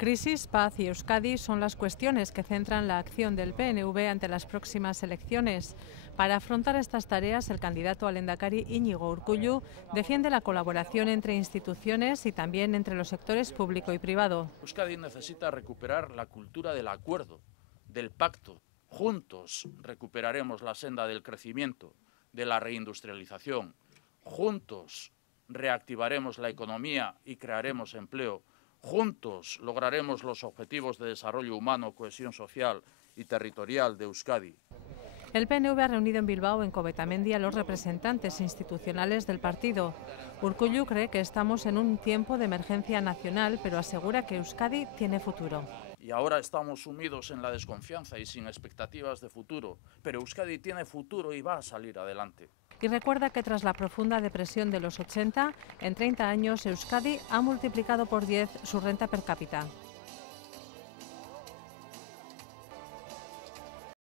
Crisis, paz y Euskadi son las cuestiones que centran la acción del PNV ante las próximas elecciones. Para afrontar estas tareas, el candidato al Lehendakari Íñigo Urkullu defiende la colaboración entre instituciones y también entre los sectores público y privado. Euskadi necesita recuperar la cultura del acuerdo, del pacto. Juntos recuperaremos la senda del crecimiento, de la reindustrialización. Juntos reactivaremos la economía y crearemos empleo. Juntos lograremos los objetivos de desarrollo humano, cohesión social y territorial de Euskadi. El PNV ha reunido en Bilbao, en Covetamendi, a los representantes institucionales del partido. Urkullu cree que estamos en un tiempo de emergencia nacional, pero asegura que Euskadi tiene futuro. Y ahora estamos sumidos en la desconfianza y sin expectativas de futuro, pero Euskadi tiene futuro y va a salir adelante. Y recuerda que tras la profunda depresión de los 80, en 30 años Euskadi ha multiplicado por 10 su renta per cápita.